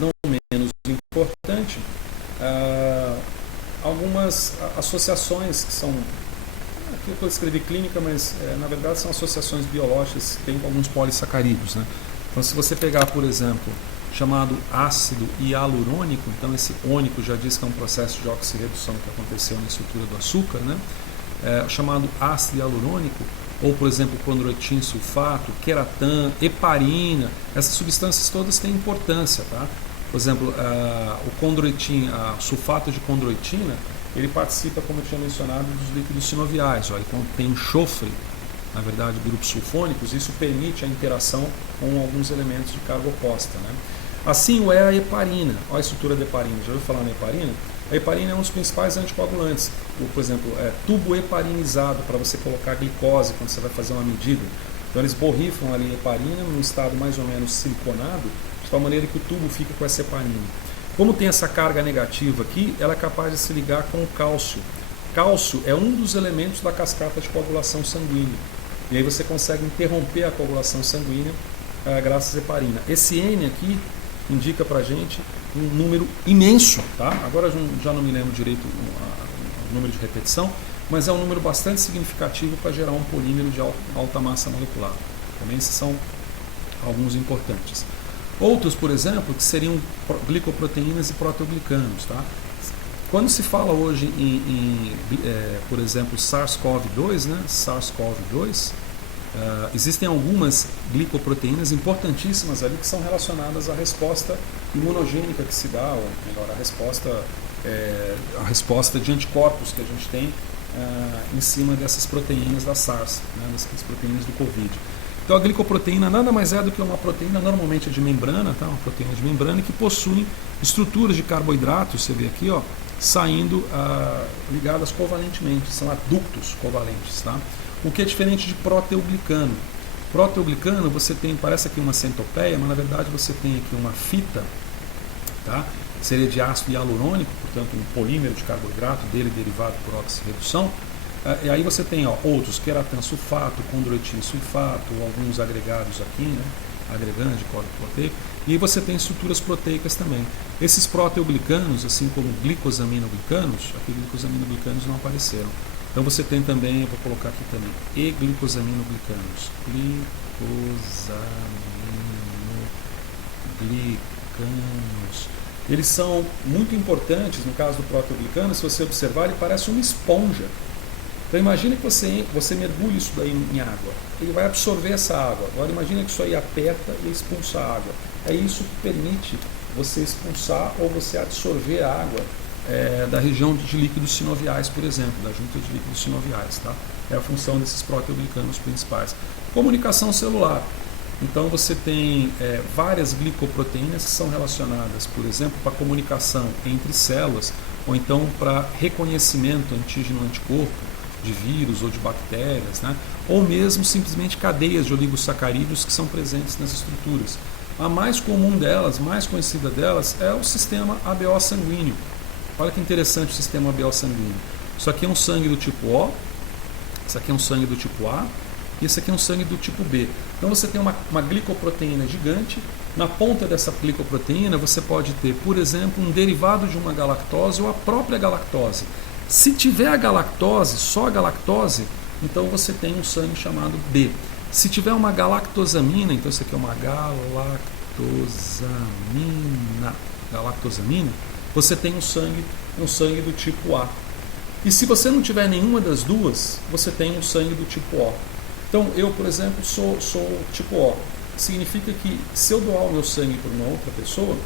não menos importante, algumas associações que são, aqui eu escrevi clínica, mas na verdade são associações biológicas que têm alguns polissacarídeos, né? Então, se você pegar, por exemplo, chamado ácido hialurônico, então esse ônico já diz que é um processo de oxirredução que aconteceu na estrutura do açúcar, né? Chamado ácido hialurônico, ou por exemplo condroitin sulfato, queratan, heparina, essas substâncias todas têm importância, tá? Por exemplo, o condroitin, sulfato de condroitina, ele participa, como eu tinha mencionado, dos líquidos sinoviais. Olha, ele contém enxofre, na verdade, grupos sulfônicos, isso permite a interação com alguns elementos de carga oposta, né? Assim é a heparina. Olha a estrutura da heparina. Já ouviu falar na heparina? A heparina é um dos principais anticoagulantes. Por exemplo, tubo heparinizado para você colocar glicose quando você vai fazer uma medida. Então eles borrifam ali a heparina num estado mais ou menos siliconado, de tal maneira que o tubo fica com essa heparina. Como tem essa carga negativa aqui, ela é capaz de se ligar com o cálcio. Cálcio é um dos elementos da cascata de coagulação sanguínea. E aí você consegue interromper a coagulação sanguínea graças à heparina. Esse N aqui indica pra gente um número imenso, tá? Agora já não me lembro direito o número de repetição, mas é um número bastante significativo para gerar um polímero de alta massa molecular. Também esses são alguns importantes. Outros, por exemplo, que seriam glicoproteínas e proteoglicanos, tá? Quando se fala hoje por exemplo, SARS-CoV-2, né? SARS-CoV-2, existem algumas glicoproteínas importantíssimas ali que são relacionadas à resposta imunogênica que se dá, ou melhor, a resposta de anticorpos que a gente tem em cima dessas proteínas da SARS, né? Dessas proteínas do Covid. Então a glicoproteína nada mais é do que uma proteína normalmente de membrana, tá? Uma proteína de membrana que possui estruturas de carboidratos, você vê aqui, ó, saindo ligadas covalentemente, são ductos covalentes, tá? O que é diferente de proteoglicano. Proteoglicano você tem, parece aqui uma centopeia, mas na verdade você tem aqui uma fita, tá? Seria de ácido hialurônico, portanto um polímero de carboidrato dele derivado por oxirredução. E aí você tem outros, queratan sulfato, condroitin sulfato, alguns agregados aqui, né? Agregantes de código proteico. E aí você tem estruturas proteicas também. Esses proteoglicanos, assim como glicosaminoglicanos, aqui glicosaminoglicanos não apareceram. Então você tem também, eu vou colocar aqui também, glicosaminoglicanos. Glicosaminoglicanos. Eles são muito importantes, no caso do proteoglicano, se você observar, ele parece uma esponja. Então imagine que você mergulha isso daí em água, ele vai absorver essa água. Agora imagine que isso aí aperta e expulsa a água. É isso que permite você expulsar ou você absorver a água da região de líquidos sinoviais, por exemplo, da junta de líquidos sinoviais, tá? É a função desses proteoglicanos principais. Comunicação celular. Então você tem várias glicoproteínas que são relacionadas, por exemplo, para comunicação entre células, ou então para reconhecimento antígeno-anticorpo de vírus ou de bactérias, né? Ou mesmo simplesmente cadeias de oligosacarídeos que são presentes nas estruturas. A mais comum delas, mais conhecida delas, é o sistema ABO sanguíneo. Olha que interessante o sistema ABO sanguíneo. Isso aqui é um sangue do tipo O, isso aqui é um sangue do tipo A, e esse aqui é um sangue do tipo B. Então você tem uma glicoproteína gigante. Na ponta dessa glicoproteína você pode ter, por exemplo, um derivado de uma galactose ou a própria galactose. Se tiver a galactose, só a galactose, então você tem um sangue chamado B. Se tiver uma galactosamina, então isso aqui é uma galactosamina, você tem um sangue do tipo A. E se você não tiver nenhuma das duas, você tem um sangue do tipo O. Então eu, por exemplo, sou tipo O. Significa que se eu doar o meu sangue para uma outra pessoa,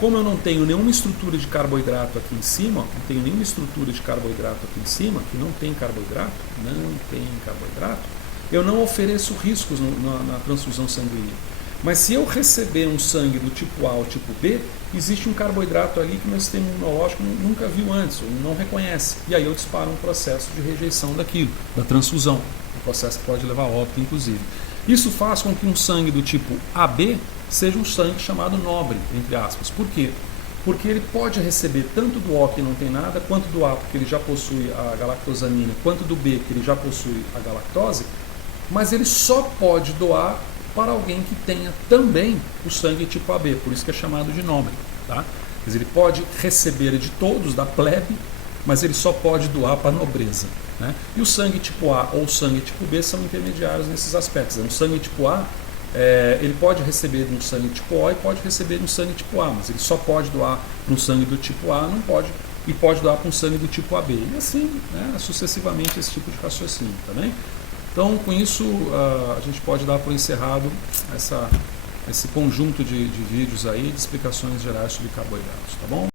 como eu não tenho nenhuma estrutura de carboidrato aqui em cima, que não tem carboidrato, eu não ofereço riscos na transfusão sanguínea. Mas se eu receber um sangue do tipo A ou tipo B, existe um carboidrato ali que meu sistema imunológico nunca viu antes, ou não reconhece. E aí eu disparo um processo de rejeição daquilo, da transfusão. Um processo que pode levar a óbito, inclusive. Isso faz com que um sangue do tipo AB seja um sangue chamado nobre, entre aspas. Por quê? Porque ele pode receber tanto do O, que não tem nada, quanto do A, porque ele já possui a galactosamina, quanto do B, que ele já possui a galactose, mas ele só pode doar para alguém que tenha também o sangue tipo AB, por isso que é chamado de nobre. Tá? Quer dizer, ele pode receber de todos, da plebe, mas ele só pode doar para a nobreza. Né? E o sangue tipo A ou o sangue tipo B são intermediários nesses aspectos. O sangue tipo A, ele pode receber de um sangue tipo O e pode receber de um sangue tipo A, mas ele só pode doar para um sangue do tipo A, não pode, e pode doar para um sangue do tipo AB. E assim, né, sucessivamente, esse tipo de raciocínio. Tá bem? Então, com isso, a gente pode dar por encerrado esse conjunto de vídeos aí, de explicações gerais sobre carboidratos. Tá bom?